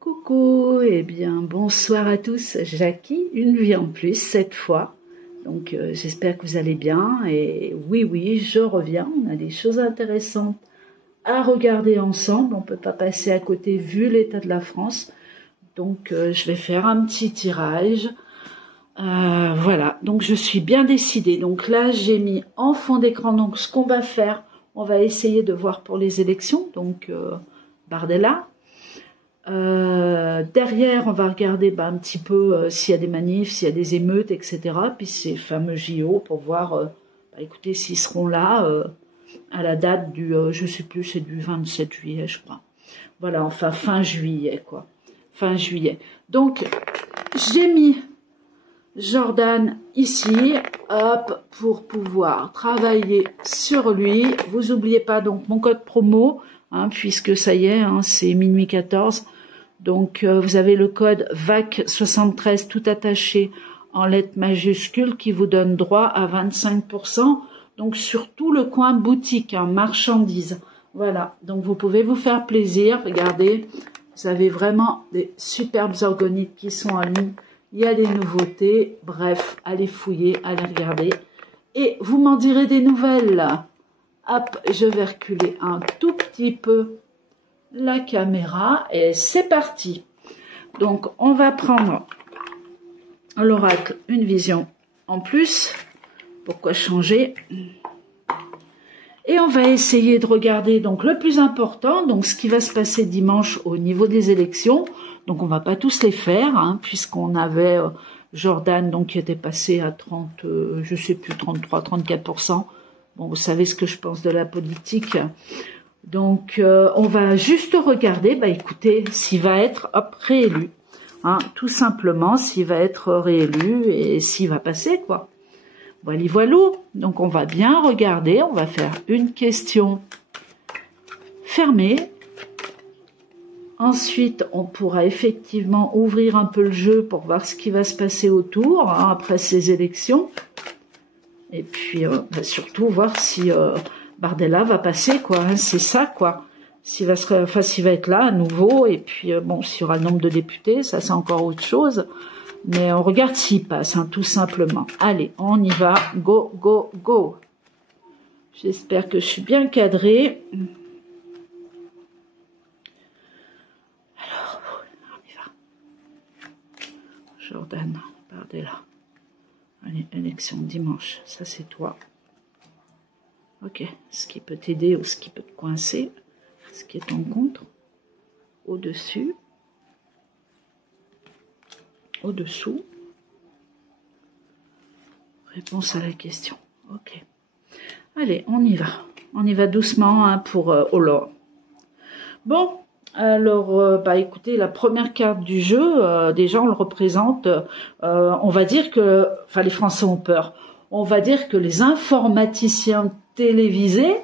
Coucou, eh bien bonsoir à tous, Jackie, une vie en plus cette fois. Donc j'espère que vous allez bien et oui, je reviens, on a des choses intéressantes à regarder ensemble, on peut pas passer à côté vu l'état de la France. Donc je vais faire un petit tirage. Voilà, donc je suis bien décidée. Donc là j'ai mis en fond d'écran, donc ce qu'on va faire, on va essayer de voir pour les élections, donc Bardella. Derrière, on va regarder un petit peu s'il y a des manifs, s'il y a des émeutes, etc. Puis ces fameux JO pour voir, écoutez, s'ils seront là à la date du, je sais plus, c'est du 27 juillet, je crois. Voilà, enfin fin juillet, quoi. Fin juillet. Donc, j'ai mis Jordan ici, hop, pour pouvoir travailler sur lui. Vous n'oubliez pas donc mon code promo, puisque ça y est, c'est minuit 14. Donc vous avez le code VAC73 tout attaché en lettres majuscules qui vous donne droit à 25%. Donc sur tout le coin boutique, marchandises. Voilà, donc vous pouvez vous faire plaisir. Regardez, vous avez vraiment des superbes organites qui sont en ligne. Il y a des nouveautés. Bref, allez fouiller, allez regarder. Et vous m'en direz des nouvelles. Hop, je vais reculer un tout petit peu la caméra et c'est parti. Donc on va prendre l'oracle une vision en plus. Pourquoi changer? Et on va essayer de regarder donc le plus important, donc ce qui va se passer dimanche au niveau des élections. Donc on va pas tous les faire, puisqu'on avait Jordan donc qui était passé à 30, je sais plus, 33, 34%. Bon, vous savez ce que je pense de la politique. Donc on va juste regarder, écoutez, s'il va être réélu, tout simplement s'il va être réélu et s'il va passer, quoi. Voilà. Donc on va bien regarder, on va faire une question fermée. Ensuite, on pourra effectivement ouvrir un peu le jeu pour voir ce qui va se passer autour, après ces élections. Et puis surtout voir si Bardella va passer, quoi. C'est ça, quoi. S'il va être là à nouveau, et puis bon, s'il y aura le nombre de députés, ça c'est encore autre chose. Mais on regarde s'il passe, tout simplement. Allez, on y va. Go, go, go. J'espère que je suis bien cadrée. Alors, on y va. Jordan, Bardella. Allez, élection dimanche, ça c'est toi. Ok, ce qui peut t'aider ou ce qui peut te coincer, ce qui est en contre, au-dessus, au-dessous, réponse à la question. Ok, allez, on y va doucement pour Hollande. Bon, alors, écoutez, la première carte du jeu, déjà on le représente, on va dire que, les Français ont peur, on va dire que les informaticiens télévisés,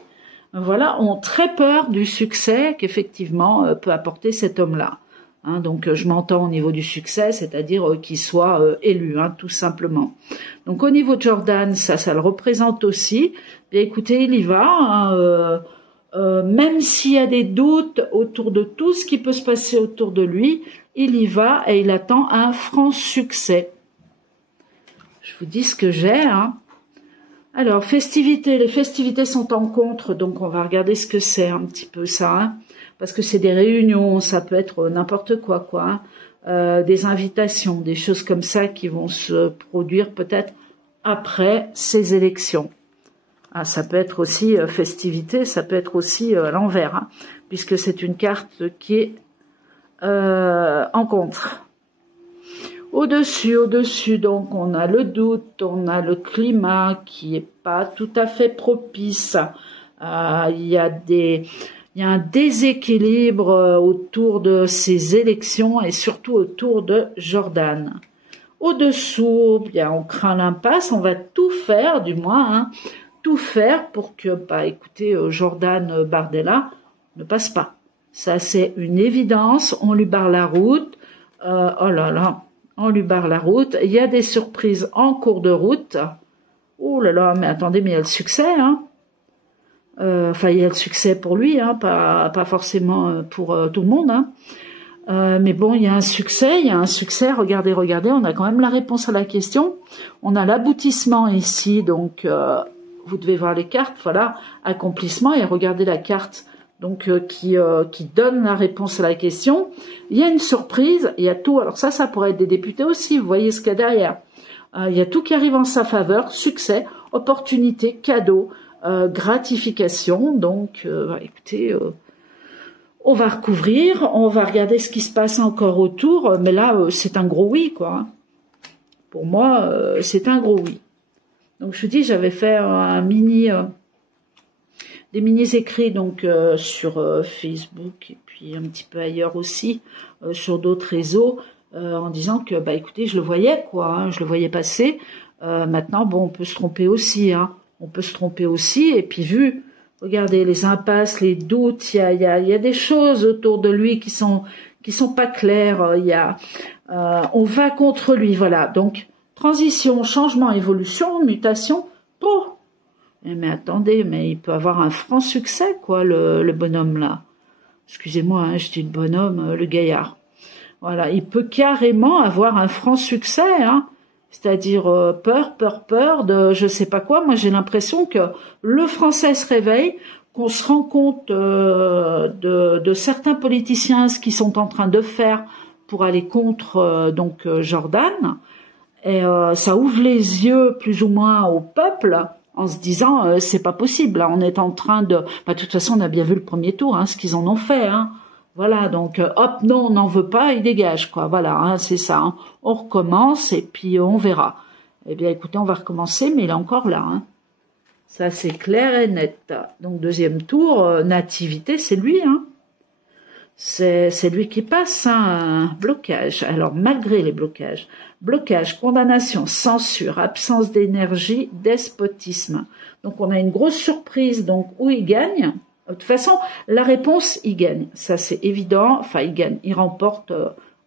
voilà, ont très peur du succès qu'effectivement peut apporter cet homme-là. Donc je m'entends au niveau du succès, c'est-à-dire qu'il soit élu, tout simplement. Donc au niveau de Jordan, ça le représente aussi. Bien écoutez, il y va, même s'il y a des doutes autour de tout ce qui peut se passer autour de lui, il y va et il attend un franc succès. Je vous dis ce que j'ai, Alors, festivités, les festivités sont en contre, donc on va regarder ce que c'est un petit peu ça, parce que c'est des réunions, ça peut être n'importe quoi, des invitations, des choses comme ça qui vont se produire peut-être après ces élections. Ça peut être aussi festivité, ça peut être aussi à l'envers, puisque c'est une carte qui est en contre. Au-dessus, donc, on a le doute, on a le climat qui est pas tout à fait propice. Il y a un déséquilibre autour de ces élections et surtout autour de Jordan. Au-dessous, bien, on craint l'impasse, on va tout faire, du moins, tout faire pour que, écoutez, Jordan Bardella ne passe pas. Ça, c'est une évidence, on lui barre la route. Oh là là. On lui barre la route. Il y a des surprises en cours de route. Oh là là, mais attendez, mais il y a le succès, il y a le succès pour lui, pas forcément pour tout le monde, Mais bon, il y a un succès, regardez, regardez, on a quand même la réponse à la question. On a l'aboutissement ici, donc vous devez voir les cartes, voilà, accomplissement, et regardez la carte donc qui donne la réponse à la question. Il y a une surprise, il y a tout, alors ça pourrait être des députés aussi, vous voyez ce qu'il y a derrière. Il y a tout qui arrive en sa faveur, succès, opportunité, cadeau, gratification, donc écoutez... on va recouvrir, on va regarder ce qui se passe encore autour, mais là, c'est un gros oui, quoi. Pour moi, c'est un gros oui. Donc, je vous dis, j'avais fait des mini-écrits donc sur Facebook et puis un petit peu ailleurs aussi, sur d'autres réseaux, en disant que, bah, écoutez, je le voyais, quoi, hein, je le voyais passer. Maintenant, bon, on peut se tromper aussi, hein. On peut se tromper aussi, et puis vu... Regardez, les impasses, les doutes, il y a des choses autour de lui qui sont pas claires. On va contre lui, voilà. Donc, transition, changement, évolution, mutation. Oh, mais attendez, mais il peut avoir un franc succès, quoi, le bonhomme là. Excusez-moi, hein, je dis le bonhomme, le gaillard. Voilà, il peut carrément avoir un franc succès, hein. C'est-à-dire peur de je sais pas quoi. Moi, j'ai l'impression que le français se réveille, qu'on se rend compte de certains politiciens, ce qu'ils sont en train de faire pour aller contre Jordan. Et ça ouvre les yeux plus ou moins au peuple en se disant c'est pas possible. Là, on est en train de... Bah, de toute façon, on a bien vu le premier tour, hein, ce qu'ils en ont fait, hein. Voilà, donc hop, non, on n'en veut pas, il dégage, quoi. Voilà, hein, c'est ça. Hein. On recommence et puis on verra. Eh bien, écoutez, on va recommencer, mais il est encore là. Hein. Ça, c'est clair et net. Donc, deuxième tour, nativité, c'est lui. Hein. C'est lui qui passe, hein, blocage. Alors, malgré les blocages, blocage, condamnation, censure, absence d'énergie, despotisme. Donc, on a une grosse surprise, donc, où il gagne. De toute façon, la réponse, il gagne. Ça, c'est évident. Enfin, il gagne. Il remporte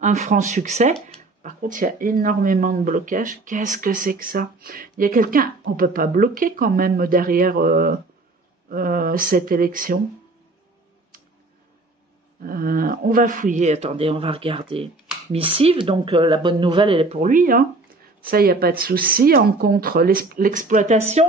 un franc succès. Par contre, il y a énormément de blocages. Qu'est-ce que c'est que ça? Il y a quelqu'un... On peut pas bloquer quand même derrière cette élection. On va fouiller. Attendez, on va regarder. Missive, donc la bonne nouvelle, elle est pour lui. Hein. Ça, il n'y a pas de souci. En contre l'exploitation...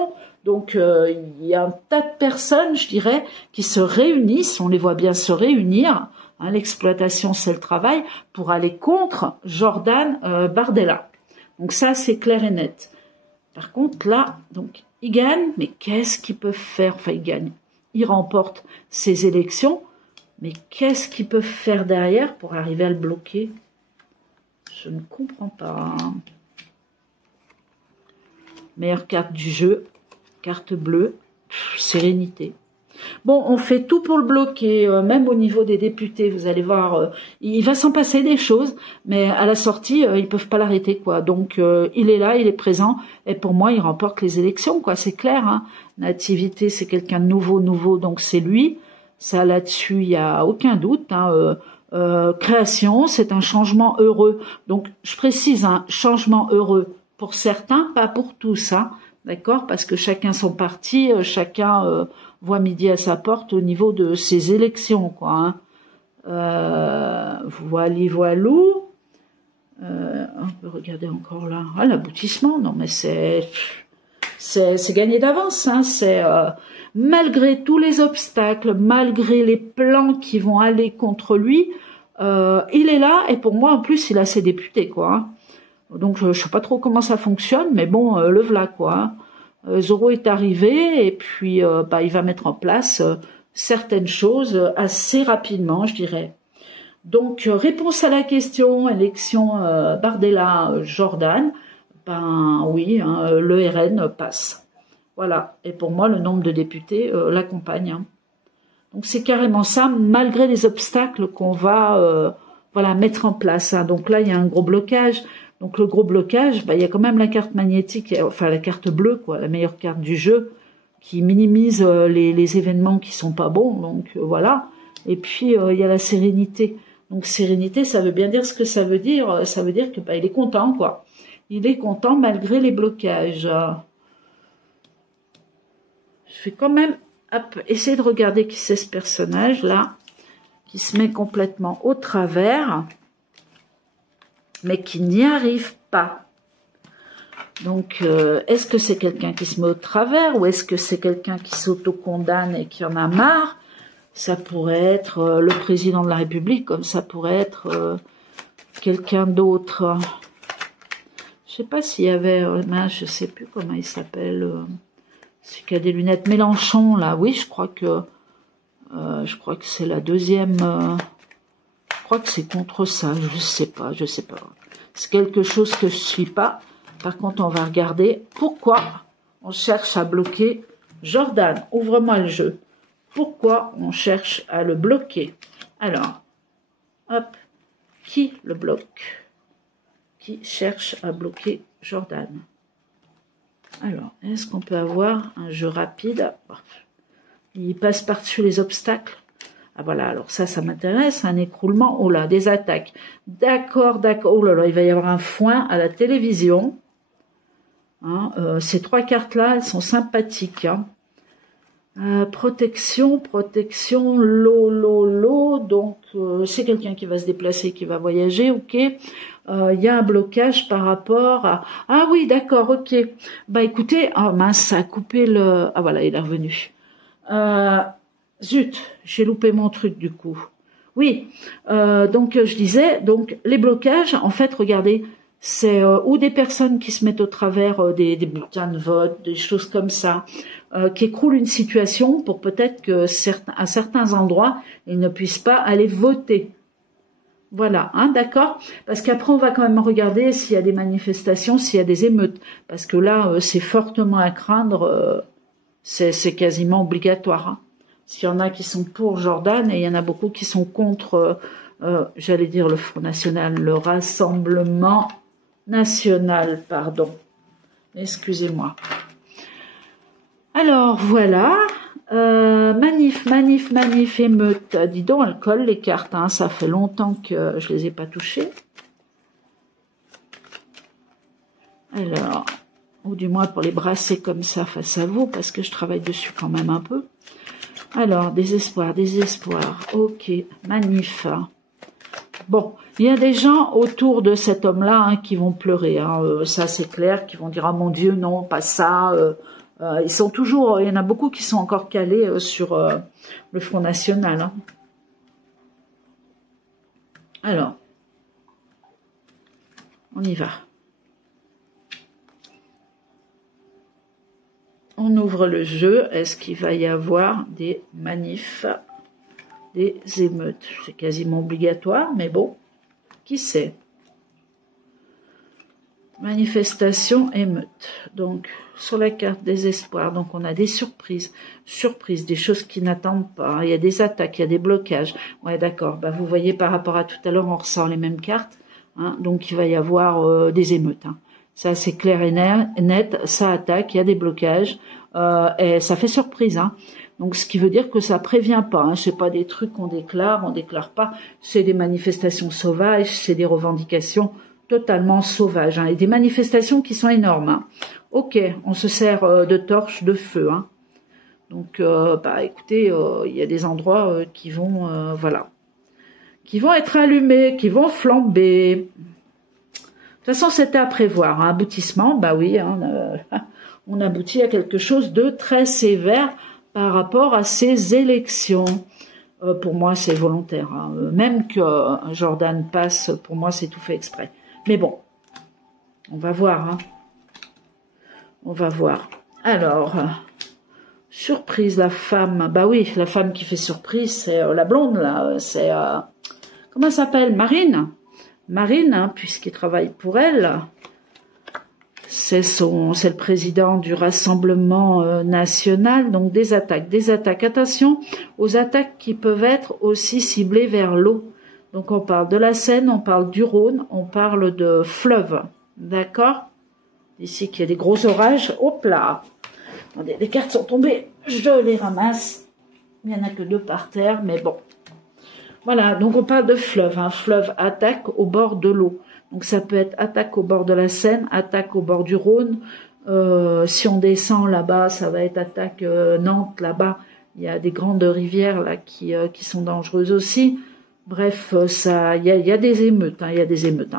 Donc, il y a un tas de personnes, je dirais, qui se réunissent, on les voit bien se réunir, hein, l'exploitation c'est le travail, pour aller contre Jordan Bardella. Donc ça, c'est clair et net. Par contre, là, donc, il gagne, mais qu'est-ce qu'ils peuvent faire? Enfin, il gagne. Il remporte ces élections, mais qu'est-ce qu'ils peuvent faire derrière pour arriver à le bloquer? Je ne comprends pas. Meilleure carte du jeu. Carte bleue, sérénité. Bon, on fait tout pour le bloquer, même au niveau des députés, vous allez voir, il va s'en passer des choses, mais à la sortie, ils peuvent pas l'arrêter, quoi. Donc, il est là, il est présent, et pour moi, il remporte les élections, quoi, c'est clair. Hein. Nativité, c'est quelqu'un de nouveau, donc c'est lui. Ça, là-dessus, il y a aucun doute. Hein. Création, c'est un changement heureux. Donc, je précise, un changement heureux pour certains, pas pour tous, hein. D'accord, parce que chacun son parti, chacun voit midi à sa porte au niveau de ses élections, quoi. Hein. Voilou. On peut regarder encore là. Ah, l'aboutissement, non mais c'est gagné d'avance. Hein. C'est malgré tous les obstacles, malgré les plans qui vont aller contre lui, il est là et pour moi en plus il a ses députés, quoi. Hein. Donc, je sais pas trop comment ça fonctionne, mais bon, le v'là, quoi. Zoro est arrivé, et puis, il va mettre en place certaines choses assez rapidement, je dirais. Donc, réponse à la question, élection Bardella-Jordan, oui, hein, le RN passe. Voilà. Et pour moi, le nombre de députés l'accompagne. Hein. Donc, c'est carrément ça, malgré les obstacles qu'on va mettre en place. Hein. Donc là, il y a un gros blocage. Donc le gros blocage, il y a quand même la carte magnétique, enfin la carte bleue, quoi, la meilleure carte du jeu, qui minimise les événements qui sont pas bons, donc voilà. Et puis il y a la sérénité. Donc sérénité, ça veut bien dire ce que ça veut dire. Ça veut dire que il est content, quoi. Il est content malgré les blocages. Je vais quand même essayer de regarder qui c'est ce personnage là, qui se met complètement au travers, mais qui n'y arrive pas. Donc, est-ce que c'est quelqu'un qui se met au travers ou est-ce que c'est quelqu'un qui s'auto-condamne et qui en a marre? Ça pourrait être le président de la République, comme ça pourrait être quelqu'un d'autre. Je sais pas s'il y avait, je sais plus comment il s'appelle, celui qui a des lunettes, Mélenchon, là. Oui, je crois que c'est la deuxième. Je crois que c'est contre ça. Je sais pas. C'est quelque chose que je suis pas. Par contre, on va regarder pourquoi on cherche à bloquer Jordan. Ouvre-moi le jeu. Pourquoi on cherche à le bloquer? Alors, hop, qui le bloque? Qui cherche à bloquer Jordan? Alors, est-ce qu'on peut avoir un jeu rapide? Il passe par-dessus les obstacles. Ah voilà, alors ça m'intéresse, un écroulement. Oh là, des attaques. D'accord. Oh là là, il va y avoir un foin à la télévision. Hein, ces trois cartes-là, elles sont sympathiques. Hein. Protection, l'eau. Donc, c'est quelqu'un qui va se déplacer, qui va voyager, ok. Il y a un blocage par rapport à... Ah oui, d'accord, ok. Bah écoutez, oh mince, ça a coupé le... Ah voilà, il est revenu. Zut, j'ai loupé mon truc du coup. Oui, donc je disais, donc les blocages, en fait, regardez, c'est ou des personnes qui se mettent au travers des bulletins de vote, des choses comme ça, qui écroulent une situation pour peut-être que à certains endroits, ils ne puissent pas aller voter. Voilà, hein, d'accord? Parce qu'après, on va quand même regarder s'il y a des manifestations, s'il y a des émeutes. Parce que là, c'est fortement à craindre, c'est quasiment obligatoire. Hein. S'il y en a qui sont pour Jordan, et il y en a beaucoup qui sont contre, j'allais dire le Front National, le Rassemblement National, pardon. Excusez-moi. Alors, voilà. Manif, émeute. Dis donc, elle colle les cartes. Hein. Ça fait longtemps que je les ai pas touchées. Alors, ou du moins pour les brasser comme ça face à vous, parce que je travaille dessus quand même un peu. Alors, désespoir. Ok, manif. Bon, il y a des gens autour de cet homme-là hein, qui vont pleurer. Hein. Ça, c'est clair, qui vont dire « Ah mon Dieu, non, pas ça ». Ils sont toujours, il y en a beaucoup qui sont encore calés sur le Front National. Hein. Alors, on y va. On ouvre le jeu. Est-ce qu'il va y avoir des manifs, des émeutes? C'est quasiment obligatoire, mais bon, qui sait? Manifestation, émeute. Donc, sur la carte désespoir, donc on a des surprises, des choses qui n'attendent pas. Il y a des attaques, il y a des blocages. Ouais, d'accord. Bah, vous voyez, par rapport à tout à l'heure, on ressort les mêmes cartes. Hein, donc, il va y avoir des émeutes. Hein. Ça, c'est clair et net. Ça attaque, il y a des blocages. Et ça fait surprise. Hein. Donc, ce qui veut dire que ça prévient pas. Hein. C'est pas des trucs qu'on déclare, on déclare pas. C'est des manifestations sauvages, c'est des revendications totalement sauvages. Hein. Et des manifestations qui sont énormes. Hein. Ok, on se sert de torches, de feu. Hein. Donc, bah, écoutez, il y a des endroits qui vont, voilà, qui vont être allumés, qui vont flamber. De toute façon, c'était à prévoir. Hein. Aboutissement, bah oui, hein, on aboutit à quelque chose de très sévère par rapport à ces élections. Pour moi, c'est volontaire. Hein. Même que Jordan passe, pour moi, c'est tout fait exprès. Mais bon, on va voir. Hein. On va voir. Alors, surprise, la femme. Bah oui, la femme qui fait surprise, c'est la blonde, là. C'est, comment elle s'appelle? Marine. Marine, hein, puisqu'il travaille pour elle. C'est le président du Rassemblement National. Donc, des attaques. Attention aux attaques qui peuvent être aussi ciblées vers l'eau. Donc, on parle de la Seine, on parle du Rhône, on parle de fleuve. D'accord? Ici, qu'il y a des gros orages. Hop là! Attendez, les cartes sont tombées. Je les ramasse. Il n'y en a que 2 par terre, mais bon. Voilà, donc on parle de fleuve. Hein. Fleuve, attaque au bord de l'eau. Donc ça peut être attaque au bord de la Seine, attaque au bord du Rhône. Si on descend là-bas, ça va être attaque Nantes là-bas. Il y a des grandes rivières là qui sont dangereuses aussi. Bref, il y a des émeutes, il y a des émeutes.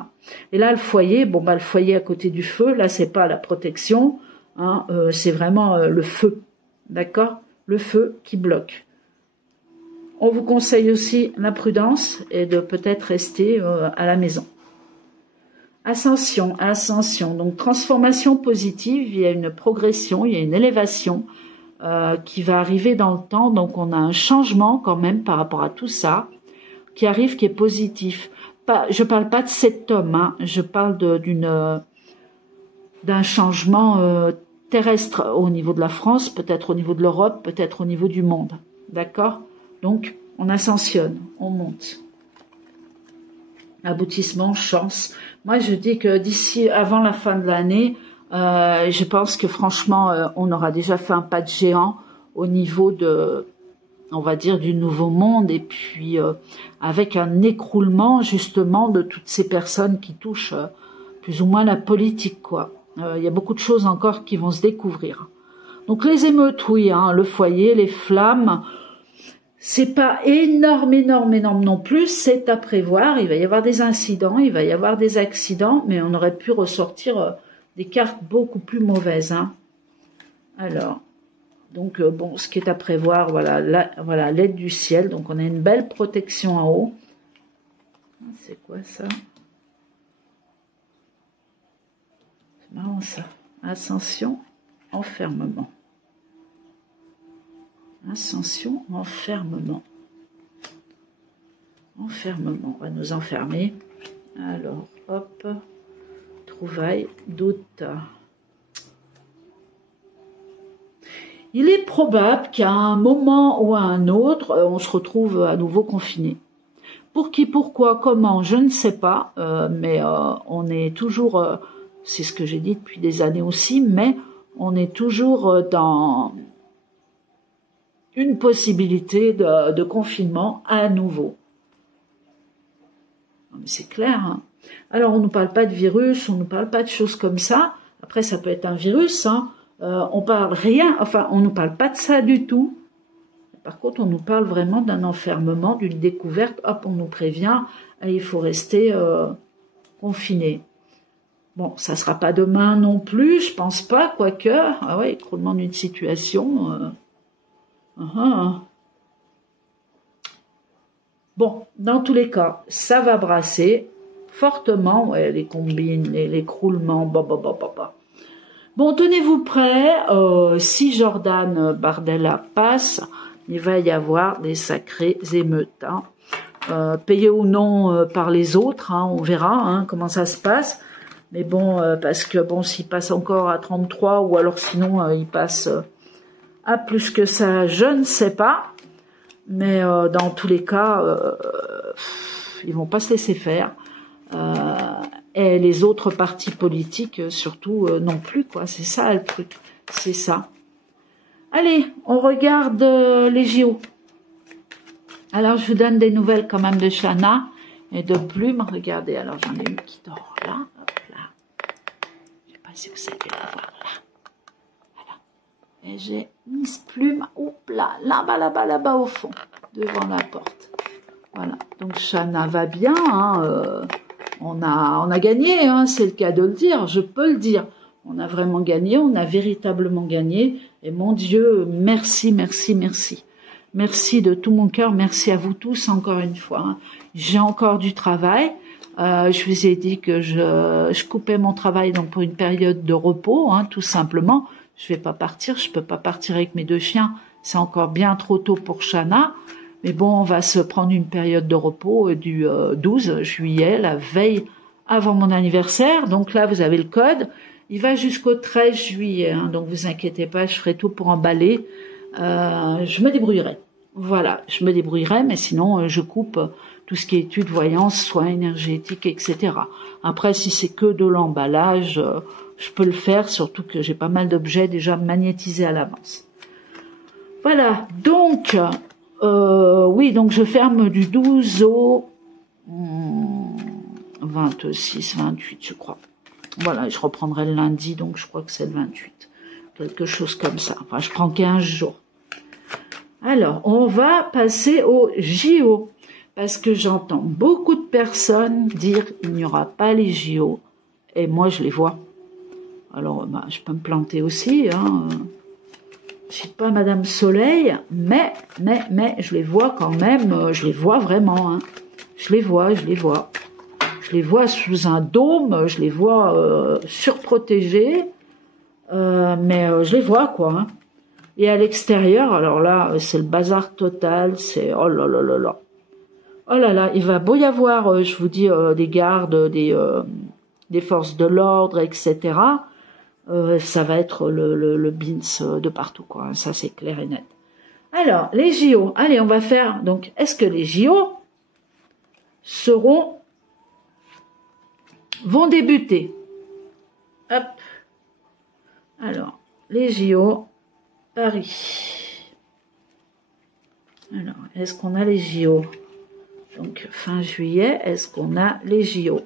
Et là, le foyer, bon bah le foyer à côté du feu, là c'est pas la protection, c'est vraiment le feu, d'accord? Le feu qui bloque. On vous conseille aussi la prudence et de peut-être rester à la maison. Ascension, ascension, donc transformation positive, il y a une progression, il y a une élévation qui va arriver dans le temps, donc on a un changement quand même par rapport à tout ça, qui arrive, qui est positif. Je parle pas de cet homme, je parle d'un changement terrestre au niveau de la France, peut-être au niveau de l'Europe, peut-être au niveau du monde, d'accord? Donc, on ascensionne, on monte. Aboutissement, chance. Moi, je dis que d'ici, avant la fin de l'année, je pense que franchement, on aura déjà fait un pas de géant au niveau de, on va dire, du nouveau monde, et puis avec un écroulement justement de toutes ces personnes qui touchent plus ou moins la politique, quoi. Il y a beaucoup de choses encore qui vont se découvrir. Donc les émeutes, oui, le foyer, les flammes, c'est pas énorme non plus, c'est à prévoir. Il va y avoir des incidents, il va y avoir des accidents, mais on aurait pu ressortir des cartes beaucoup plus mauvaises. Alors, donc bon, ce qui est à prévoir, voilà, l'aide du ciel. Donc on a une belle protection en haut. C'est quoi ça? C'est marrant ça. Ascension, enfermement. Ascension, enfermement. Enfermement, on va nous enfermer. Alors, hop, trouvaille, doute. Il est probable qu'à un moment ou à un autre, on se retrouve à nouveau confiné. Pour qui, pourquoi, comment, je ne sais pas, mais on est toujours, c'est ce que j'ai dit depuis des années aussi, mais on est toujours dans une possibilité de confinement à nouveau. Mais c'est clair. Alors, on ne nous parle pas de virus, on ne nous parle pas de choses comme ça. Après, ça peut être un virus. On parle rien, enfin, on ne nous parle pas de ça du tout. Par contre, on nous parle vraiment d'un enfermement, d'une découverte. Hop, on nous prévient, et il faut rester confiné. Bon, ça sera pas demain non plus, je pense pas, quoique. Ah ouais, écroulement d'une situation. Bon, dans tous les cas, ça va brasser fortement, ouais, les combines, l'écroulement, Bon, tenez-vous prêts, si Jordan Bardella passe, il va y avoir des sacrées émeutes, payées ou non par les autres, on verra comment ça se passe, mais bon, parce que bon, s'il passe encore à 33, ou alors sinon il passe à plus que ça, je ne sais pas. Mais dans tous les cas, ils vont pas se laisser faire. Et les autres partis politiques, surtout, non plus, quoi. C'est ça le truc. C'est ça. Allez, on regarde les JO. Alors, je vous donne des nouvelles quand même de Shana et de Plume. Regardez, alors j'en ai une qui dort là. Hop là. Je sais pas si vous savez la voir là. Et j'ai Miss Plume, là-bas au fond, devant la porte. Voilà, donc Shana va bien, on a gagné, c'est le cas de le dire, je peux le dire. On a vraiment gagné, on a véritablement gagné, et mon Dieu, merci, merci, merci. Merci de tout mon cœur, merci à vous tous encore une fois. J'ai encore du travail, je vous ai dit que je coupais mon travail donc pour une période de repos, tout simplement. Je vais pas partir, je peux pas partir avec mes deux chiens, c'est encore bien trop tôt pour Shana. Mais bon, on va se prendre une période de repos du 12 juillet, la veille avant mon anniversaire. Donc là, vous avez le code. Il va jusqu'au 13 juillet, donc vous inquiétez pas, je ferai tout pour emballer. Je me débrouillerai. Voilà, je me débrouillerai, mais sinon, je coupe tout ce qui est études, voyance, soins énergétiques, etc. Après, si c'est que de l'emballage, je peux le faire, surtout que j'ai pas mal d'objets déjà magnétisés à l'avance. Voilà, donc, oui, donc je ferme du 12 au 26, 28, je crois. Voilà, je reprendrai le lundi, donc je crois que c'est le 28. Quelque chose comme ça. Enfin, je prends 15 jours. Alors, on va passer au JO. Parce que j'entends beaucoup de personnes dire qu'il n'y aura pas les JO. Et moi, je les vois. Alors, bah, je peux me planter aussi. Hein. Je suis pas Madame Soleil, mais, je les vois quand même. Je les vois vraiment. Hein. Je les vois. Je les vois sous un dôme. Je les vois surprotégés. Mais je les vois, quoi. Hein. Et à l'extérieur, alors là, c'est le bazar total. C'est... Oh là là là là. Oh là là, il va beau y avoir, je vous dis, des gardes, des forces de l'ordre, etc. Ça va être le bins de partout, quoi. Ça, c'est clair et net. Alors, les JO. Allez, on va faire... Donc, est-ce que les JO vont débuter? Hop. Alors, les JO, Paris. Alors, est-ce qu'on a les JO? Donc, fin juillet, est-ce qu'on a les JO?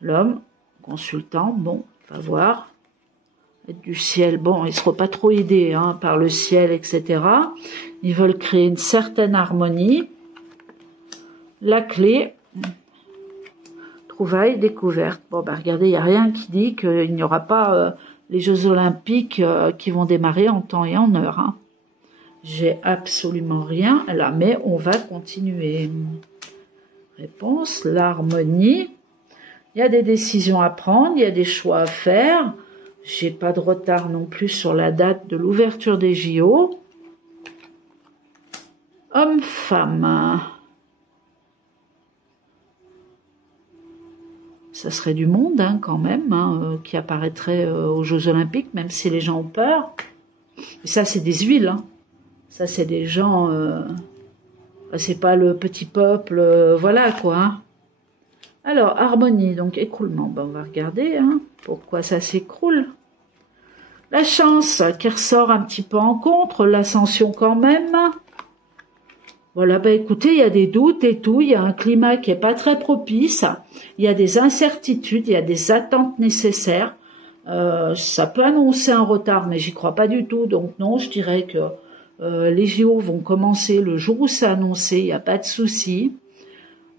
L'homme, consultant, bon, on va voir. Aide du ciel, bon, ils ne seront pas trop aidés hein, par le ciel, etc. Ils veulent créer une certaine harmonie. La clé, trouvaille, découverte. Bon, bah regardez, il n'y a rien qui dit qu'il n'y aura pas les Jeux Olympiques qui vont démarrer en temps et en heure. Hein. J'ai absolument rien là, mais on va continuer. Réponse, l'harmonie. Il y a des décisions à prendre, il y a des choix à faire. J'ai pas de retard non plus sur la date de l'ouverture des JO. Homme-femme. Ça serait du monde hein, quand même, hein, qui apparaîtrait aux Jeux Olympiques, même si les gens ont peur. Et ça, c'est des huiles. Hein. Ça, c'est des gens... c'est pas le petit peuple, voilà quoi. Hein. Alors, harmonie, donc écroulement. Ben, on va regarder hein, pourquoi ça s'écroule. La chance qui ressort un petit peu en contre, l'ascension quand même. Voilà, ben écoutez, il y a des doutes et tout, il y a un climat qui est pas très propice, il y a des incertitudes, il y a des attentes nécessaires. Ça peut annoncer un retard, mais j'y crois pas du tout. Donc non, je dirais que les JO vont commencer le jour où c'est annoncé, il n'y a pas de souci.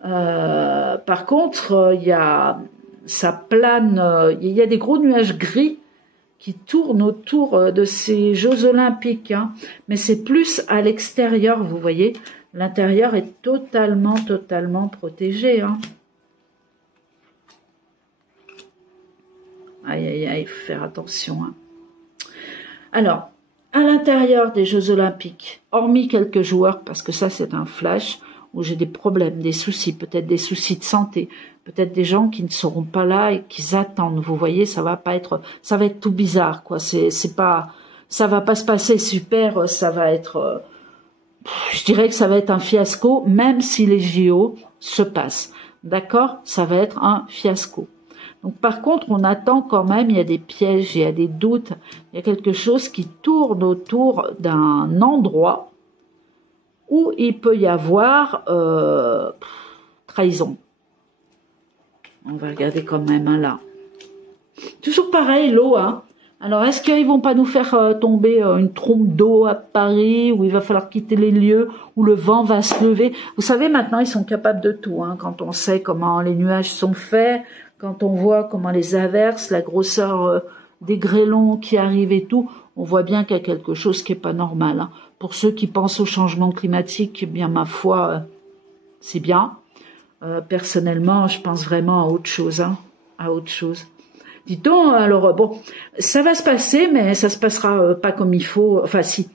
Par contre, ça plane, il y a des gros nuages gris qui tournent autour de ces Jeux Olympiques, hein. Mais c'est plus à l'extérieur, vous voyez. L'intérieur est totalement protégé. Hein. Aïe, aïe, aïe, il faut faire attention. Hein. Alors, à l'intérieur des Jeux Olympiques, hormis quelques joueurs, parce que ça c'est un flash, où j'ai des problèmes, des soucis, peut-être des soucis de santé, peut-être des gens qui ne seront pas là et qui attendent. Vous voyez, ça va être tout bizarre, quoi. Ça va pas se passer super, ça va être, je dirais que ça va être un fiasco, même si les JO se passent. D'accord? Ça va être un fiasco. Donc par contre, on attend quand même, il y a des pièges, il y a des doutes, il y a quelque chose qui tourne autour d'un endroit où il peut y avoir trahison. On va regarder quand même hein, là. Toujours pareil, l'eau. Hein. Alors, est-ce qu'ils vont pas nous faire tomber une trompe d'eau à Paris, où il va falloir quitter les lieux, où le vent va se lever? Vous savez, maintenant, ils sont capables de tout. Hein, quand on sait comment les nuages sont faits, quand on voit comment les averses, la grosseur des grêlons qui arrivent et tout, on voit bien qu'il y a quelque chose qui est pas normal. Hein. Pour ceux qui pensent au changement climatique, eh bien ma foi, c'est bien. Personnellement, je pense vraiment à autre chose. Hein, à autre chose. Dit-on, alors bon, ça va se passer, mais ça se passera pas comme il faut. Enfin si,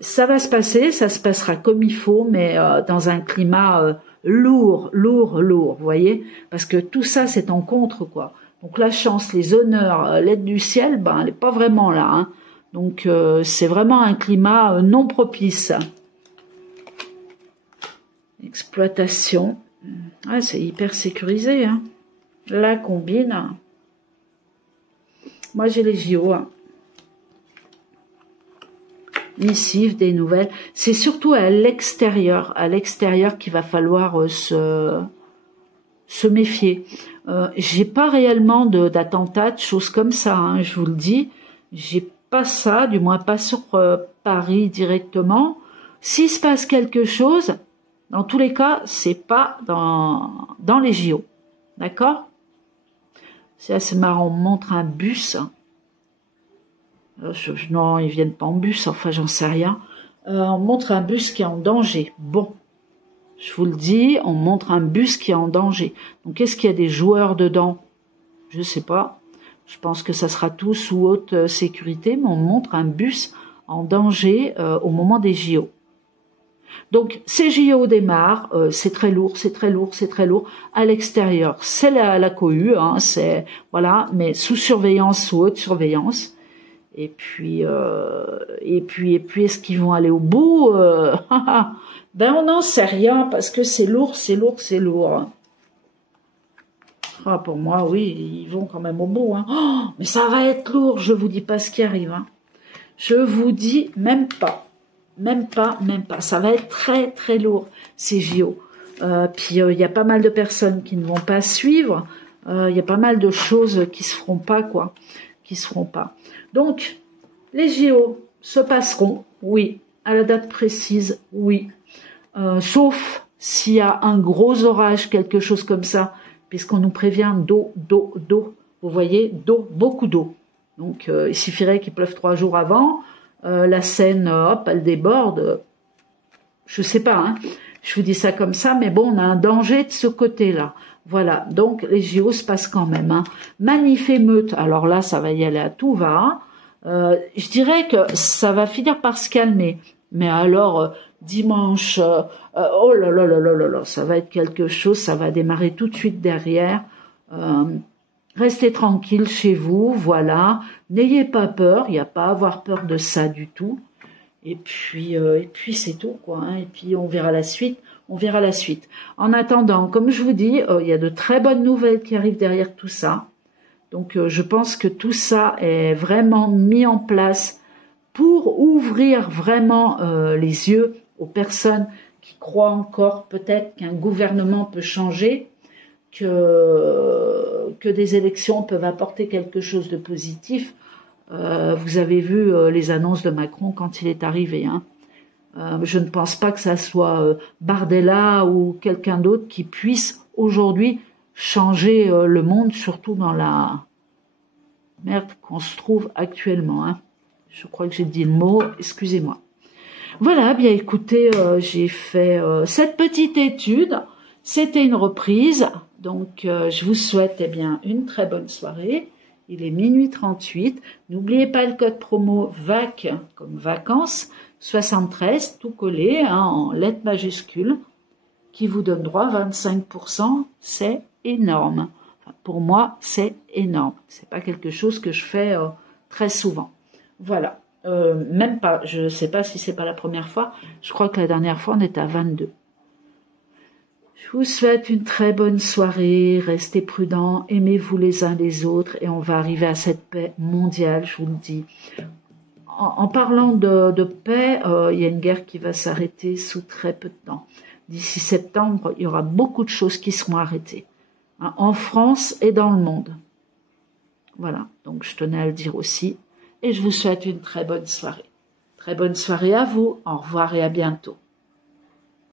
ça va se passer, ça se passera comme il faut, mais dans un climat lourd, vous voyez, parce que tout ça c'est en contre quoi. Donc la chance, les honneurs, l'aide du ciel, ben elle est pas vraiment là. Hein. Donc c'est vraiment un climat non propice. Exploitation, ouais, c'est hyper sécurisé. Hein. La combine. Moi j'ai les JO. Hein. Missive, des nouvelles. C'est surtout à l'extérieur qu'il va falloir se méfier. J'ai pas réellement d'attentats, de choses comme ça. Hein, je vous le dis, j'ai pas ça, du moins pas sur Paris directement. S'il se passe quelque chose, dans tous les cas, c'est pas dans les JO. D'accord? C'est assez marrant, on montre un bus. Non, ils viennent pas en bus, enfin j'en sais rien. On montre un bus qui est en danger. Bon, je vous le dis, on montre un bus qui est en danger. Donc est-ce qu'il y a des joueurs dedans? Je sais pas. Je pense que ça sera tout sous haute sécurité, mais on montre un bus en danger au moment des JO. Donc ces JO démarrent, c'est très lourd, c'est très lourd, c'est très lourd. À l'extérieur, c'est la cohue, hein, c'est voilà, mais sous surveillance, sous haute surveillance. Et puis, est-ce qu'ils vont aller au bout? Ben on n'en sait rien parce que c'est lourd, c'est lourd, c'est lourd. Ah, pour moi, oui, ils vont quand même au bout. Hein. Oh, mais ça va être lourd, je vous dis pas ce qui arrive. Hein. Je vous dis même pas. Même pas. Ça va être très, très lourd, ces JO. Puis, il y a pas mal de personnes qui ne vont pas suivre. Il y a pas mal de choses qui se feront pas, quoi. Qui se feront pas. Donc, les JO se passeront, oui. À la date précise, oui. Sauf s'il y a un gros orage, quelque chose comme ça, puisqu'on nous prévient d'eau. Vous voyez, d'eau, beaucoup d'eau. Donc, il suffirait qu'il pleuve 3 jours avant. La Seine, hop, elle déborde. Je sais pas, hein. Je vous dis ça comme ça, mais bon, on a un danger de ce côté-là. Voilà, donc les JO se passent quand même. Hein. Manif émeute, alors là, ça va y aller à tout va. Je dirais que ça va finir par se calmer. Mais alors, dimanche, oh là là là là là là, ça va être quelque chose, ça va démarrer tout de suite derrière. Restez tranquille chez vous, voilà. N'ayez pas peur, il n'y a pas à avoir peur de ça du tout. Et puis c'est tout, quoi. Hein. Et puis on verra la suite. On verra la suite. En attendant, comme je vous dis, il y a de très bonnes nouvelles qui arrivent derrière tout ça. Donc je pense que tout ça est vraiment mis en place pour ouvrir vraiment les yeux aux personnes qui croient encore peut-être qu'un gouvernement peut changer, que des élections peuvent apporter quelque chose de positif. Vous avez vu les annonces de Macron quand il est arrivé. Hein. Je ne pense pas que ça soit Bardella ou quelqu'un d'autre qui puisse aujourd'hui changer le monde, surtout dans la merde qu'on se trouve actuellement. Hein. Je crois que j'ai dit le mot, excusez-moi. Voilà, bien écoutez, j'ai fait cette petite étude. C'était une reprise, donc je vous souhaite eh bien une très bonne soirée. Il est minuit 38. N'oubliez pas le code promo VAC comme vacances 73, tout collé hein, en lettres majuscules, qui vous donne droit à 25%. C'est énorme. Enfin, pour moi, c'est énorme. C'est pas quelque chose que je fais très souvent. Voilà. Même pas. Je sais pas si c'est pas la première fois. Je crois que la dernière fois, on était à 22. Je vous souhaite une très bonne soirée, restez prudents, aimez-vous les uns les autres et on va arriver à cette paix mondiale, je vous le dis. En parlant de paix, il y a une guerre qui va s'arrêter sous très peu de temps. D'ici septembre, il y aura beaucoup de choses qui seront arrêtées, hein, en France et dans le monde. Voilà, donc je tenais à le dire aussi et je vous souhaite une très bonne soirée. Très bonne soirée à vous, au revoir et à bientôt.